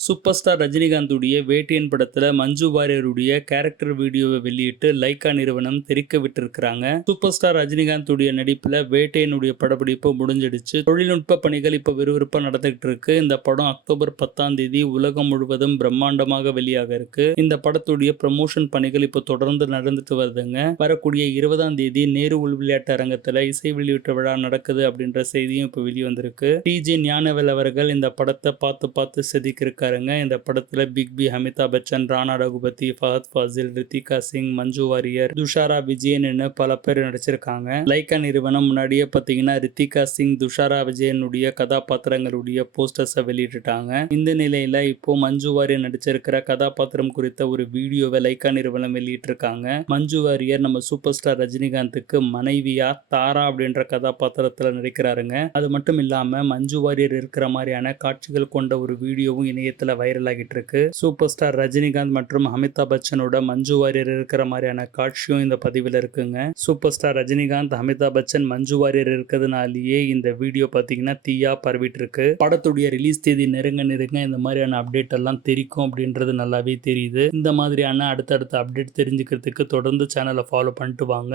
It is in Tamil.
சூப்பர் ஸ்டார் ரஜினிகாந்துடைய வேட்டையன் படத்துல மஞ்சு வாரியருடைய கேரக்டர் வீடியோவை வெளியிட்டு லைக்கா நிறுவனம் தெரிக்க விட்டிருக்கிறாங்க. சூப்பர் ஸ்டார் ரஜினிகாந்துடைய நடிப்புல வேட்டையனுடைய படப்பிடிப்பு முடிஞ்சிடுச்சு. தொழில்நுட்ப பணிகள் இப்ப விறுவிறுப்பா நடந்துகிட்டு இருக்கு. இந்த படம் அக்டோபர் 10ஆம் தேதி உலகம் முழுவதும் பிரம்மாண்டமாக வெளியாக இருக்கு. இந்த படத்துடைய ப்ரமோஷன் பணிகள் இப்ப தொடர்ந்து நடந்துட்டு வருதுங்க. வரக்கூடிய 20ஆம் தேதி நேரு உள் விளையாட்டு அரங்கத்துல இசை வெளியீட்டு விழா நடக்குது அப்படின்ற செய்தியும் இப்ப வெளிவந்திருக்கு. டிஜே ஞானவேல் அவர்கள் இந்த படத்தை பார்த்து செதுக்கியிருக்காரு. இந்த படத்துல பிக் பி, அமிதாப் பச்சன், ராணா ரகுபதி, ஃபஹத் ஃபாசில், ரித்திகா சிங், மஞ்சு வாரியர், துஷாரா விஜயன் பல பேர் நடிச்சிருக்காங்க. லைக்கா நிறுவனம் முன்னாடியே பாத்தீங்கன்னா ரித்திகா சிங், துஷாரா விஜயனுடைய கதாபாத்திரங்களுடைய போஸ்டர்ஸை வெளியிட்டுட்டாங்க. இந்த நிலையில இப்போ மஞ்சு வாரியர் நடிச்சிருக்கிற கதாபாத்திரம் குறித்த ஒரு வீடியோவை லைக்கா நிறுவனம் வெளியிட்டிருக்காங்க. மஞ்சு வாரியர் நம்ம சூப்பர் ஸ்டார் ரஜினிகாந்துக்கு மனைவியா தாரா அப்படின்ற கதாபாத்திரத்துல நடிக்கிறாருங்க. அது மட்டும் இல்லாம மஞ்சு வாரியர் இருக்கிற மாதிரியான காட்சிகள் கொண்ட ஒரு வீடியோவும் இணையத்துல வைரல் ஆகிட்டு இருக்கு. சூப்பர் ஸ்டார் ரஜினிகாந்த் மற்றும் அமிதாப் பச்சனோட மஞ்சு வாரியர் இருக்கிற மாதிரியான காட்சியும் இந்த பதிவில் இருக்குங்க. சூப்பர் ஸ்டார் ரஜினிகாந்த், அமிதாப் பச்சன், மஞ்சு வாரியர் இருக்கிறதுனாலேயே இந்த வீடியோ பாத்தீங்கன்னா தீயா பரவிட்டு இருக்கு. படத்துடைய ரிலீஸ் தேதி நெருங்க இந்த மாதிரியான அப்டேட் எல்லாம் தெரிக்கும் அப்படின்றது நல்லாவே தெரியுது. இந்த மாதிரியான அடுத்தடுத்த அப்டேட் தெரிஞ்சுக்கிறதுக்கு தொடர்ந்து சேனலை ஃபாலோ பண்ணிட்டு வாங்க.